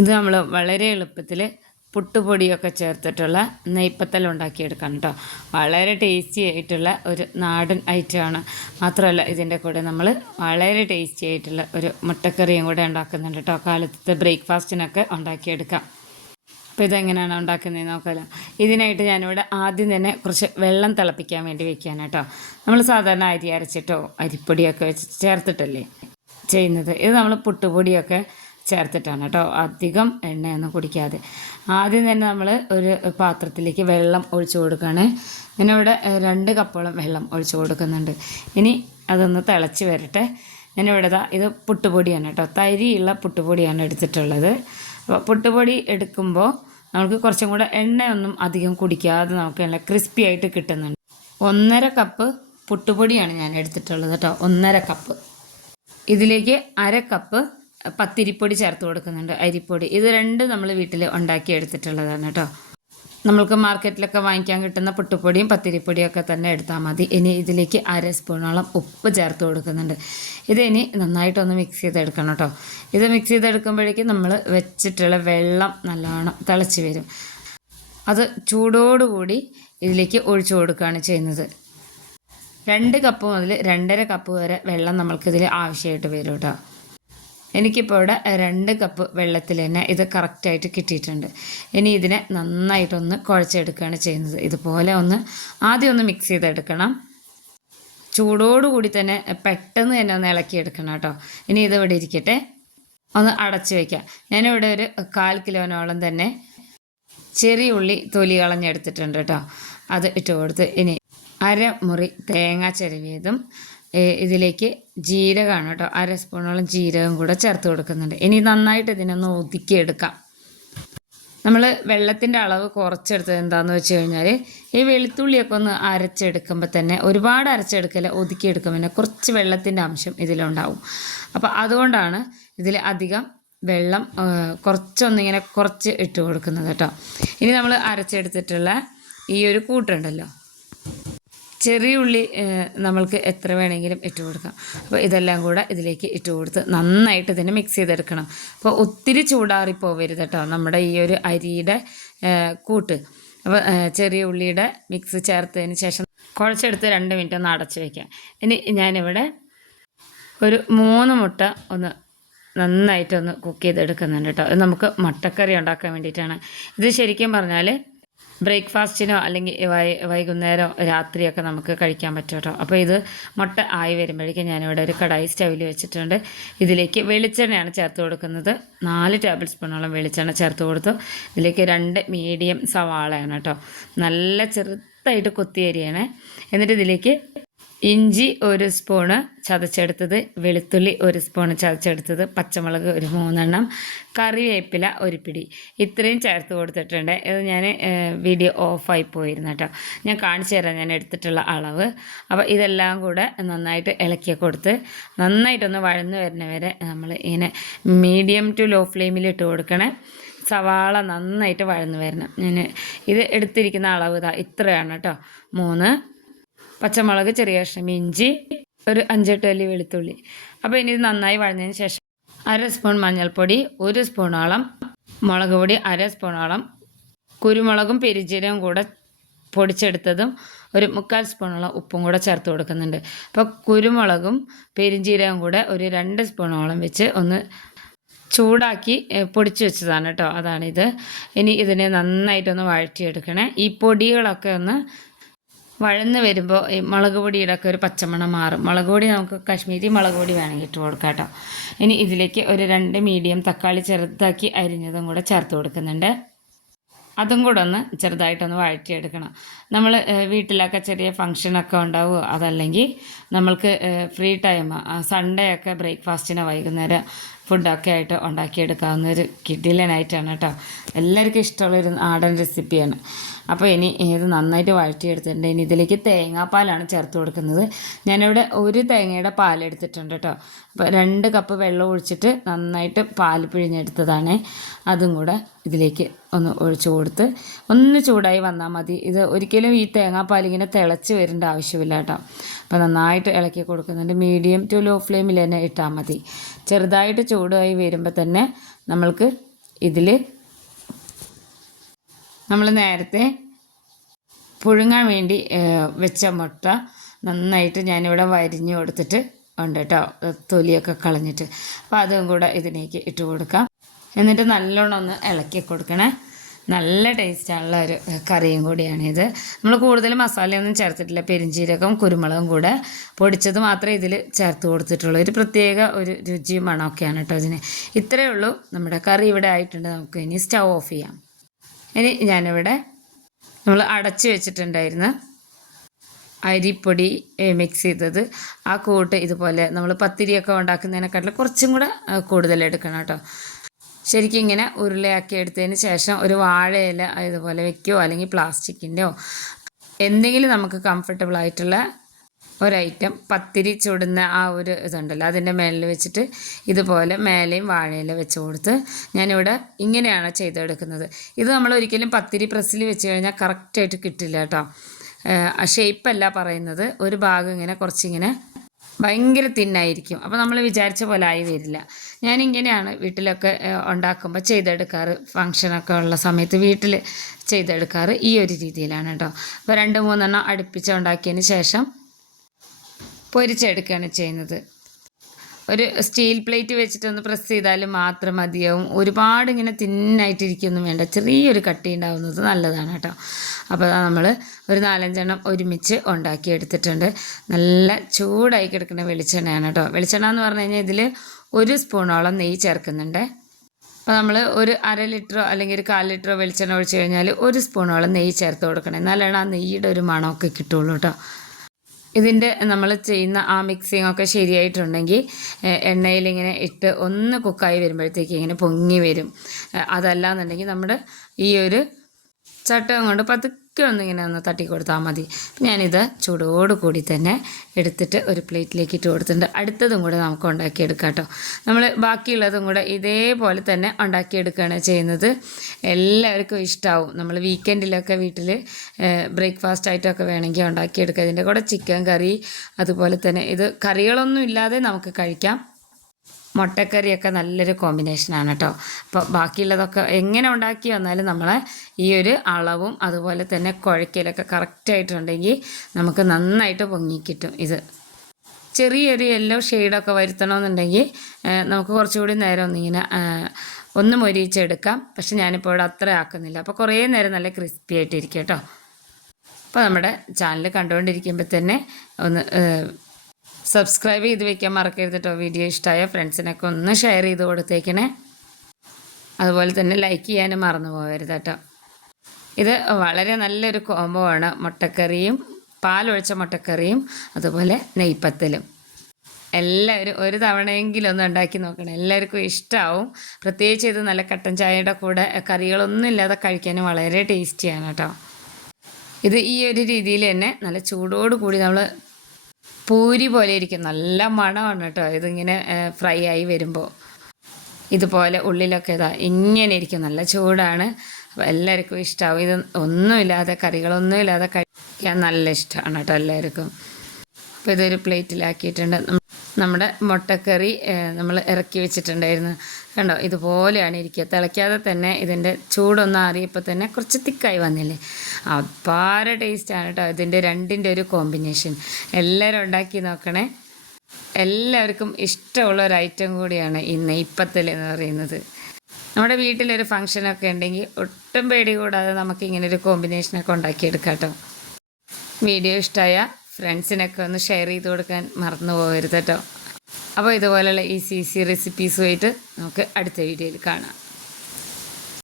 ഇത് നമ്മൾ വളരെ എളുപ്പത്തിൽ പുട്ടുപൊടിയൊക്കെ ചേർത്തിട്ടുള്ള നെയ്പ്പത്തൽ ഉണ്ടാക്കിയെടുക്കാം കേട്ടോ. വളരെ ടേസ്റ്റി ആയിട്ടുള്ള ഒരു നാടൻ ഐറ്റമാണ് മാത്രമല്ല ഇതിന്റെ കൂടെ നമ്മൾ വളരെ ടേസ്റ്റി ആയിട്ടുള്ള ഒരു മുട്ടക്കറിയും കൂടെ ഉണ്ടാക്കുന്നുണ്ട് കേട്ടോ. കാലത്തെ ബ്രേക്ക്ഫാസ്റ്റിനൊക്കെ ഉണ്ടാക്കിയെടുക്കാം. അപ്പോൾ ഇതെങ്ങനെയാണ് ഉണ്ടാക്കുന്നത് നോക്കാമല്ലോ ഇതിനായിട്ട് ഞാനിവിടെ ആദ്യം തന്നെ കുറച്ച് വെള്ളം തിളപ്പിക്കാൻ വേണ്ടി വെക്കുകയാണ് കേട്ടോ. നമ്മൾ സാധാരണ അരി അരച്ചിട്ടോ അരിപ്പൊടിയൊക്കെ വെച്ച് ചേർത്തിട്ടല്ലേ ചെയ്യുന്നത്. ഇത് നമ്മൾ പുട്ടുപൊടിയൊക്കെ ചേർത്തിട്ടാണ് കേട്ടോ. അധികം എണ്ണയൊന്നും കുടിക്കാതെ. ആദ്യം തന്നെ നമ്മൾ ഒരു പാത്രത്തിലേക്ക് വെള്ളം ഒഴിച്ചു കൊടുക്കുകയാണ് ഇവിടെ രണ്ട് കപ്പോളം വെള്ളം ഒഴിച്ചു കൊടുക്കുന്നുണ്ട്. ഇനി അതൊന്ന് തിളച്ച് വരട്ടെ. ഞാനിവിടെ ദാ ഇത് പുട്ടുപൊടിയാണ് കേട്ടോ. തരിയുള്ള പുട്ടുപൊടിയാണ് എടുത്തിട്ടുള്ളത്. അപ്പോൾ പുട്ടുപൊടി എടുക്കുമ്പോൾ നമുക്ക് കുറച്ചും കൂടെ എണ്ണയൊന്നും അധികം കുടിക്കാതെ നമുക്ക് നല്ല ക്രിസ്പി ആയിട്ട് കിട്ടുന്നുണ്ട്. ഒന്നര കപ്പ് പുട്ടുപൊടിയാണ് ഞാൻ എടുത്തിട്ടുള്ളത് കേട്ടോ. ഒന്നര കപ്പ്. ഇതിലേക്ക് അര കപ്പ് പത്തിരിപ്പൊടി ചേർത്ത് കൊടുക്കുന്നുണ്ട് അരിപ്പൊടി. ഇത് രണ്ടും നമ്മൾ വീട്ടിൽ ഉണ്ടാക്കി എടുത്തിട്ടുള്ളതാണ് കേട്ടോ നമ്മൾക്ക് മാർക്കറ്റിലൊക്കെ വാങ്ങിക്കാൻ കിട്ടുന്ന പുട്ടുപൊടിയും പത്തിരിപ്പൊടിയും ഒക്കെ തന്നെ എടുത്താൽ മതി. ഇനി ഇതിലേക്ക് അര സ്പൂണോളം ഉപ്പ് ചേർത്ത് കൊടുക്കുന്നുണ്ട്. ഇത് ഇനി നന്നായിട്ടൊന്ന് മിക്സ് ചെയ്തെടുക്കണം കേട്ടോ ഇത് മിക്സ് ചെയ്തെടുക്കുമ്പോഴേക്കും നമ്മൾ വെച്ചിട്ടുള്ള വെള്ളം നല്ലോണം തിളച്ച് വരും. അത് ചൂടോടുകൂടി ഇതിലേക്ക് ഒഴിച്ചു കൊടുക്കുകയാണ് ചെയ്യുന്നത്. രണ്ട് കപ്പ് മുതൽ രണ്ടര കപ്പ് വരെ വെള്ളം നമ്മൾക്കിതിൽ ആവശ്യമായിട്ട് വരും കേട്ടോ എനിക്കിപ്പോൾ ഇവിടെ രണ്ട് കപ്പ് വെള്ളത്തിൽ തന്നെ ഇത് കറക്റ്റായിട്ട് കിട്ടിയിട്ടുണ്ട്. ഇനി ഇതിനെ നന്നായിട്ടൊന്ന് കുഴച്ചെടുക്കുകയാണ് ചെയ്യുന്നത്. ഇതുപോലെ ഒന്ന് ആദ്യം ഒന്ന് മിക്സ് ചെയ്തെടുക്കണം. ചൂടോടുകൂടി തന്നെ പെട്ടെന്ന് തന്നെ ഒന്ന് ഇളക്കിയെടുക്കണം കേട്ടോ. ഇനി ഇത് ഇവിടെ ഇരിക്കട്ടെ. ഒന്ന് അടച്ചു വയ്ക്കാം ഞാനിവിടെ ഒരു കാൽ കിലോനോളം തന്നെ ചെറിയ ഉള്ളി തൊലി കളഞ്ഞെടുത്തിട്ടുണ്ട് കേട്ടോ. അത് ഇട്ട് കൊടുത്ത് ഇനി അരമുറി തേങ്ങ ചെരുവിയതും ഇതിലേക്ക് ജീരകമാണ് കേട്ടോ. അര സ്പൂണോളം ജീരകം കൂടെ ചേർത്ത് കൊടുക്കുന്നുണ്ട്. ഇനി നന്നായിട്ട് ഇതിനൊന്ന് ഒതുക്കിയെടുക്കാം. നമ്മൾ വെള്ളത്തിന്റെ അളവ് കുറച്ചെടുത്തത് എന്താണെന്ന് വെച്ച് കഴിഞ്ഞാൽ ഈ വെളുത്തുള്ളിയൊക്കെ ഒന്ന് അരച്ചെടുക്കുമ്പോൾ തന്നെ ഒരുപാട് അരച്ചെടുക്കല ഒതുക്കിയെടുക്കുമ്പോൾ തന്നെ കുറച്ച് വെള്ളത്തിന്റെ അംശം ഇതിലുണ്ടാവും. അപ്പോൾ അതുകൊണ്ടാണ് ഇതിൽ അധികം വെള്ളം കുറച്ചൊന്നിങ്ങനെ കുറച്ച് ഇട്ട് കൊടുക്കുന്നത് കേട്ടോ. ഇനി നമ്മൾ അരച്ചെടുത്തിട്ടുള്ള ഈ ഒരു കൂട്ടുണ്ടല്ലോ ചെറിയ ഉള്ളി നമ്മൾക്ക് എത്ര വേണമെങ്കിലും ഇട്ട് കൊടുക്കാം. അപ്പോൾ ഇതെല്ലാം കൂടെ ഇതിലേക്ക് ഇട്ട് കൊടുത്ത് നന്നായിട്ട് ഇതിനെ മിക്സ് ചെയ്തെടുക്കണം. അപ്പോൾ ഒത്തിരി ചൂടാറി പോവരുത് കേട്ടോ നമ്മുടെ ഈ ഒരു അരിയുടെ കൂട്ട്. അപ്പോൾ ചെറിയ ഉള്ളിയുടെ മിക്സ് ചേർത്തതിന് ശേഷം കുഴച്ചെടുത്ത് രണ്ട് മിനിറ്റ് ഒന്ന് അടച്ച് വയ്ക്കാം ഇനി ഞാനിവിടെ ഒരു മൂന്ന് മുട്ട ഒന്ന് നന്നായിട്ടൊന്ന് കുക്ക് ചെയ്തെടുക്കുന്നുണ്ട് കേട്ടോ നമുക്ക് മട്ടക്കറി ഉണ്ടാക്കാൻ വേണ്ടിയിട്ടാണ്. ഇത് ശരിക്കും പറഞ്ഞാൽ ബ്രേക്ക്ഫാസ്റ്റിനോ അല്ലെങ്കിൽ വൈകുന്നേരം രാത്രിയൊക്കെ നമുക്ക് കഴിക്കാൻ പറ്റും കേട്ടോ. അപ്പോൾ ഇത് മുട്ട ആയി വരുമ്പോഴേക്കും ഞാനിവിടെ ഒരു കടായി സ്റ്റവിൽ വെച്ചിട്ടുണ്ട്. ഇതിലേക്ക് വെളിച്ചെണ്ണയാണ് ചേർത്ത് കൊടുക്കുന്നത്. നാല് ടേബിൾ സ്പൂണോളം വെളിച്ചെണ്ണ ചേർത്ത് കൊടുത്തു. ഇതിലേക്ക് രണ്ട് മീഡിയം സവാളയാണ് കേട്ടോ. നല്ല ചെറുതായിട്ട് കൊത്തിയരിയാണ്. എന്നിട്ട് ഇതിലേക്ക് ഇഞ്ചി ഒരു സ്പൂണ് ചതച്ചെടുത്തത് വെളുത്തുള്ളി ഒരു സ്പൂണ് ചതച്ചെടുത്തത് പച്ചമുളക് ഒരു മൂന്നെണ്ണം കറിവേപ്പില ഒരു പിടി. ഇത്രയും ചേർത്ത് കൊടുത്തിട്ടുണ്ട്. ഇത് ഞാൻ വീഡിയോ ഓഫായി പോയിരുന്നു കേട്ടോ. ഞാൻ കാണിച്ചു തരാം ഞാൻ എടുത്തിട്ടുള്ള അളവ്. അപ്പോൾ ഇതെല്ലാം കൂടെ നന്നായിട്ട് ഇളക്കി കൊടുത്ത് നന്നായിട്ടൊന്ന് വഴന്നു വരുന്നവരെ നമ്മൾ ഇങ്ങനെ മീഡിയം ടു ലോ ഫ്ലെയിമിൽ ഇട്ട് കൊടുക്കണേ. സവാള നന്നായിട്ട് വഴന്നു വരണം. ഞാൻ ഇത് എടുത്തിരിക്കുന്ന അളവ് ഇതാ ഇത്രയാണ് കേട്ടോ. മൂന്ന് പച്ചമുളക് ചെറിയ കഷ്ണം ഇഞ്ചി ഒരു അഞ്ചെട്ട് അല്ലി വെളുത്തുള്ളി. അപ്പോൾ ഇനി ഇത് നന്നായി വഴഞ്ഞതിന് ശേഷം അര സ്പൂൺ മഞ്ഞൾപ്പൊടി ഒരു സ്പൂണോളം മുളക് പൊടി അര സ്പൂണോളം കുരുമുളകും പെരിജീരകവും കൂടെ പൊടിച്ചെടുത്തതും ഒരു മുക്കാൽ സ്പൂണോളം ഉപ്പും കൂടെ ചേർത്ത് കൊടുക്കുന്നുണ്ട്. അപ്പോൾ കുരുമുളകും പെരിഞ്ചീരവും കൂടെ ഒരു രണ്ട് സ്പൂണോളം വെച്ച് ഒന്ന് ചൂടാക്കി പൊടിച്ച് വെച്ചതാണ് കേട്ടോ. അതാണിത്. ഇനി ഇതിനെ നന്നായിട്ടൊന്ന് വഴറ്റിയെടുക്കണേ. ഈ പൊടികളൊക്കെ ഒന്ന് വഴന്ന് വരുമ്പോൾ ഈ മുളക് പൊടിയിലൊക്കെ ഒരു പച്ചമണം മാറും. മുളക് പൊടി നമുക്ക് കാശ്മീരി മുളക് പൊടി വേണമെങ്കിൽ ഇട്ട് കൊടുക്കാം കേട്ടോ. ഇനി ഇതിലേക്ക് ഒരു രണ്ട് മീഡിയം തക്കാളി ചെറുതാക്കി അരിഞ്ഞതും കൂടെ ചേർത്ത് കൊടുക്കുന്നുണ്ട്. അതും കൂടെ ഒന്ന് ചെറുതായിട്ടൊന്ന് വഴറ്റിയെടുക്കണം. നമ്മൾ വീട്ടിലൊക്കെ ചെറിയ ഫങ്ഷനൊക്കെ ഉണ്ടാവുമോ? അതല്ലെങ്കിൽ നമ്മൾക്ക് ഫ്രീ ടൈം സൺഡേ ഒക്കെ ബ്രേക്ക്ഫാസ്റ്റിന് വൈകുന്നേരം ഫുഡൊക്കെ ആയിട്ട് ഉണ്ടാക്കിയെടുക്കാവുന്ന ഒരു കിഡിലനായിട്ടാണ് കേട്ടോ. എല്ലാവർക്കും ഇഷ്ടമുള്ളൊരു നാടൻ റെസിപ്പിയാണ് അപ്പോൾ ഇനി ഇത് നന്നായിട്ട് വഴറ്റിയെടുത്തിട്ടുണ്ട്. ഇനി ഇതിലേക്ക് തേങ്ങാപ്പാലാണ് ചേർത്ത് കൊടുക്കുന്നത്. ഞാനിവിടെ ഒരു തേങ്ങയുടെ പാൽ എടുത്തിട്ടുണ്ട് കേട്ടോ. അപ്പോൾ രണ്ട് കപ്പ് വെള്ളം ഒഴിച്ചിട്ട് നന്നായിട്ട് പാൽ പിഴിഞ്ഞെടുത്തതാണ്. അതും കൂടെ ഇതിലേക്ക് ഒന്ന് ഒഴിച്ചു കൊടുത്ത് ഒന്ന് ചൂടായി വന്നാൽ മതി. ഇത് ഒരിക്കലും ഈ തേങ്ങാപ്പാൽ ഇങ്ങനെ തിളച്ച് വരേണ്ട ആവശ്യമില്ല കേട്ടോ. അപ്പോൾ നന്നായിട്ട് ഇളക്കി കൊടുക്കുന്നുണ്ട്. മീഡിയം ടു ലോ ഫ്ലെയിമിൽ തന്നെ ഇട്ടാൽ മതി. ചെറുതായിട്ട് ചൂടായി വരുമ്പോൾ തന്നെ നമ്മൾക്ക് ഇതിൽ നമ്മൾ നേരത്തെ പുഴുങ്ങാൻ വേണ്ടി വെച്ച മുട്ട നന്നായിട്ട് ഞാനിവിടെ വരിഞ്ഞു കൊടുത്തിട്ട് ഉണ്ട് കേട്ടോ. തൊലിയൊക്കെ കളഞ്ഞിട്ട്. അപ്പോൾ അതും കൂടെ ഇതിലേക്ക് ഇട്ട് കൊടുക്കാം. എന്നിട്ട് നല്ലോണം ഒന്ന് ഇളക്കി കൊടുക്കണേ. നല്ല ടേസ്റ്റാണുള്ള ഒരു കറിയും കൂടിയാണിത്. നമ്മൾ കൂടുതൽ മസാലയൊന്നും ചേർത്തിട്ടില്ല. പെരിഞ്ചീരകം കുരുമുളകും കൂടെ പൊടിച്ചത് മാത്രമേ ഇതിൽ ചേർത്ത് കൊടുത്തിട്ടുള്ളൂ. ഒരു പ്രത്യേക ഒരു രുചിയും മണമൊക്കെയാണ് കേട്ടോ ഇതിന്. ഇത്രയേ ഉള്ളൂ. നമ്മുടെ കറി ഇവിടെ ആയിട്ടുണ്ട്. നമുക്ക് ഇനി സ്റ്റൗ ഓഫ് ചെയ്യാം. ഇനി ഞാനിവിടെ നമ്മൾ അടച്ച് വെച്ചിട്ടുണ്ടായിരുന്നു. അരിപ്പൊടി മിക്സ് ചെയ്തത്. ആ കൂട്ട് ഇതുപോലെ നമ്മൾ പത്തിരിയൊക്കെ ഉണ്ടാക്കുന്നതിനെക്കാട്ടിൽ കുറച്ചും കൂടെ കൂടുതൽ എടുക്കണം കേട്ടോ. ശരിക്കും ഇങ്ങനെ ഉരുളയാക്കി എടുത്തതിന് ശേഷം ഒരു വാഴയില ഇതുപോലെ വെക്കുകയോ അല്ലെങ്കിൽ പ്ലാസ്റ്റിക്കിന്റെയോ? എന്തെങ്കിലും നമുക്ക് കംഫർട്ടബിൾ ആയിട്ടുള്ള ഒരൈറ്റം പത്തിരി ചുടുന്ന ആ ഒരു ഇതുണ്ടല്ലോ. അതിന്റെ മേളിൽ വെച്ചിട്ട് ഇതുപോലെ മേലെയും വാഴയില വെച്ച് കൊടുത്ത് ഞാനിവിടെ ഇങ്ങനെയാണ് ചെയ്തെടുക്കുന്നത്. ഇത് നമ്മൾ ഒരിക്കലും പത്തിരി പ്രസ്സിൽ വെച്ച് കഴിഞ്ഞാൽ കറക്റ്റായിട്ട് കിട്ടില്ല കേട്ടോ. ഷേപ്പല്ല പറയുന്നത്. ഒരു ഭാഗം ഇങ്ങനെ കുറച്ചിങ്ങനെ ഭയങ്കര തിന്നായിരിക്കും. അപ്പോൾ നമ്മൾ വിചാരിച്ച പോലെ ആയി വരില്ല. ഞാനിങ്ങനെയാണ് വീട്ടിലൊക്കെ ഏഹ്, ഉണ്ടാക്കുമ്പോൾ ചെയ്തെടുക്കാറ്. ഫങ്ഷനൊക്കെ ഉള്ള സമയത്ത് വീട്ടിൽ ചെയ്തെടുക്കാറ് ഈ ഒരു രീതിയിലാണ് കേട്ടോ അപ്പോൾ രണ്ട് മൂന്നെണ്ണം അടുപ്പിച്ച് ഉണ്ടാക്കിയതിന് ശേഷം പൊരിച്ചെടുക്കുകയാണ് ചെയ്യുന്നത്. ഒരു സ്റ്റീൽ പ്ലേറ്റ് വെച്ചിട്ടൊന്ന് പ്രസ് ചെയ്താൽ മാത്രം മതിയാവും. ഒരുപാട് ഇങ്ങനെ തിന്നായിട്ടിരിക്കൊന്നും വേണ്ട. ചെറിയൊരു കട്ടി ഉണ്ടാവുന്നത് നല്ലതാണ് കേട്ടോ. അപ്പോൾ നമ്മൾ ഒരു നാലഞ്ചെണ്ണം ഒരുമിച്ച് ഉണ്ടാക്കി എടുത്തിട്ടുണ്ട് നല്ല ചൂടായി കിടക്കുന്ന വെളിച്ചെണ്ണയാണ് കേട്ടോ. വെളിച്ചെണ്ണ എന്ന് പറഞ്ഞു കഴിഞ്ഞാൽ ഇതിൽ ഒരു സ്പൂണോളം നെയ്യ് ചേർക്കുന്നുണ്ട്. അപ്പോൾ നമ്മൾ ഒരു അര ലിറ്ററോ അല്ലെങ്കിൽ ഒരു കാൽ ലിറ്ററോ വെളിച്ചെണ്ണ ഒഴിച്ച് കഴിഞ്ഞാൽ ഒരു സ്പൂണോളം നെയ്യ് ചേർത്ത് കൊടുക്കണം. എന്നാലാണ് ആ നെയ്യുടെ ഒരു മണമൊക്കെ കിട്ടുള്ളൂ കേട്ടോ. ഇതിന്റെ നമ്മൾ ചെയ്യുന്ന ആ മിക്സിംഗ് ഒക്കെ ശരിയായിട്ടുണ്ടെങ്കിൽ എണ്ണയിൽ ഇങ്ങനെ ഇട്ട് ഒന്ന് കുക്കായി വരുമ്പോഴത്തേക്ക് ഇങ്ങനെ പൊങ്ങി വരും. അതല്ല എന്നുണ്ടെങ്കിൽ നമ്മുടെ ഈ ഒരു ചട്ടകം കൊണ്ട് പതുക്കെ ഒന്നിങ്ങനെ ഒന്ന് തട്ടി കൊടുത്താൽ മതി. ഞാനിത് ചൂടോട് കൂടി തന്നെ എടുത്തിട്ട് ഒരു പ്ലേറ്റിലേക്ക് ഇട്ട് കൊടുത്തിട്ടുണ്ട്. അടുത്തതും കൂടെ നമുക്ക് ഉണ്ടാക്കിയെടുക്കാം കേട്ടോ. നമ്മൾ ബാക്കിയുള്ളതും കൂടെ ഇതേപോലെ തന്നെ ഉണ്ടാക്കിയെടുക്കുകയാണ് ചെയ്യുന്നത്. എല്ലാവർക്കും ഇഷ്ടമാവും നമ്മൾ വീക്കെൻഡിലൊക്കെ വീട്ടിൽ ബ്രേക്ക്ഫാസ്റ്റ് ആയിട്ടൊക്കെ വേണമെങ്കിൽ ഉണ്ടാക്കിയെടുക്കുക ഇതിന്റെ കൂടെ ചിക്കൻ കറി അതുപോലെ തന്നെ ഇത് കറികളൊന്നും ഇല്ലാതെ നമുക്ക് കഴിക്കാം. മുട്ടക്കറിയൊക്കെ നല്ലൊരു കോമ്പിനേഷനാണ് കേട്ടോ അപ്പോൾ ബാക്കിയുള്ളതൊക്കെ എങ്ങനെ ഉണ്ടാക്കി വന്നാലും നമ്മളെ ഈ ഒരു അളവും അതുപോലെ തന്നെ കുഴക്കലൊക്കെ കറക്റ്റായിട്ടുണ്ടെങ്കിൽ നമുക്ക് നന്നായിട്ട് പൊങ്ങി കിട്ടും ഇത്. ചെറിയൊരു യെല്ലോ ഷെയ്ഡൊക്കെ വരുത്തണമെന്നുണ്ടെങ്കിൽ നമുക്ക് കുറച്ചുകൂടി നേരം ഒന്നിങ്ങനെ ഒന്ന് മൊരിയിച്ചെടുക്കാം. പക്ഷെ ഞാനിപ്പോൾ ഇവിടെ അത്ര ആക്കുന്നില്ല. അപ്പോൾ കുറേ നേരം നല്ല ക്രിസ്പി ആയിട്ടിരിക്കും കേട്ടോ അപ്പോൾ നമ്മുടെ ചാനൽ കണ്ടുകൊണ്ടിരിക്കുമ്പോൾ തന്നെ ഒന്ന് സബ്സ്ക്രൈബ് ചെയ്ത് വെക്കാൻ മറക്കരുത് കേട്ടോ വീഡിയോ ഇഷ്ടമായ ഫ്രണ്ട്സിനൊക്കെ ഒന്ന് ഷെയർ ചെയ്ത് കൊടുത്തേക്കണേ. അതുപോലെ തന്നെ ലൈക്ക് ചെയ്യാനും മറന്നു പോകരുത് കേട്ടോ ഇത് വളരെ നല്ലൊരു കോംബോ ആണ്. മുട്ടക്കറിയും പാലൊഴിച്ച മുട്ടക്കറിയും അതുപോലെ നെയ്പ്പത്തലും എല്ലാവരും ഒരു തവണയെങ്കിലും ഒന്ന് ഉണ്ടാക്കി നോക്കണം. എല്ലാവർക്കും ഇഷ്ടമാവും പ്രത്യേകിച്ച് ഇത് നല്ല കട്ടൻ ചായയുടെ കൂടെ കറികളൊന്നും ഇല്ലാതെ കഴിക്കാനും വളരെ ടേസ്റ്റിയാണ് കേട്ടോ ഇത് ഈ ഒരു രീതിയിൽ തന്നെ നല്ല ചൂടോട് കൂടി നമ്മൾ പൂരി പോലെ ഇരിക്കും. നല്ല മണമാണ് കേട്ടോ. ഇതിങ്ങനെ ഫ്രൈ ആയി വരുമ്പോൾ ഇതുപോലെ ഉള്ളിലൊക്കെ ഇതാ ഇങ്ങനെ ഇരിക്കും. നല്ല ചൂടാണ്. അപ്പോൾ എല്ലാവർക്കും ഇഷ്ടമാവും ഇത് ഒന്നുമില്ലാതെ കറികളൊന്നും ഇല്ലാതെ കഴിക്കാൻ നല്ല ഇഷ്ടമാണ് കേട്ടോ എല്ലാവർക്കും. അപ്പോൾ ഇതൊരു പ്ലേറ്റിലാക്കിയിട്ടുണ്ട്. നമ്മുടെ മുട്ടക്കറി നമ്മൾ ഇറക്കി വെച്ചിട്ടുണ്ടായിരുന്നു. കണ്ടോ? ഇതുപോലെയാണ് ഇരിക്കുക. തിളയ്ക്കാതെ തന്നെ ഇതിന്റെ ചൂടൊന്ന് ആറിയപ്പോൾ തന്നെ കുറച്ച് തിക്കായി വന്നില്ലേ? അപാര ടേസ്റ്റാണ് കേട്ടോ. ഇതിന്റെ രണ്ടിന്റെ ഒരു കോമ്പിനേഷൻ. എല്ലാവരും ഉണ്ടാക്കി നോക്കണേ. എല്ലാവർക്കും ഇഷ്ടമുള്ള ഒരു ഐറ്റം കൂടിയാണ് ഈ നെയ്പ്പത്തൽ എന്ന് പറയുന്നത്. നമ്മുടെ വീട്ടിലൊരു ഫങ്ഷനൊക്കെ ഉണ്ടെങ്കിൽ ഒട്ടും പേടി കൂടാതെ നമുക്ക് ഇങ്ങനെ ഒരു കോമ്പിനേഷനൊക്കെ ഉണ്ടാക്കിയെടുക്കാം കേട്ടോ. വീഡിയോ ഇഷ്ടമായ ഫ്രണ്ട്സിനൊക്കെ ഒന്ന് ഷെയർ ചെയ്ത് കൊടുക്കാൻ മറന്നു പോകരുത് കേട്ടോ. അപ്പോൾ ഇതുപോലെയുള്ള ഈസി ഈസി റെസിപ്പീസുമായിട്ട് നമുക്ക് അടുത്ത വീഡിയോയിൽ കാണാം.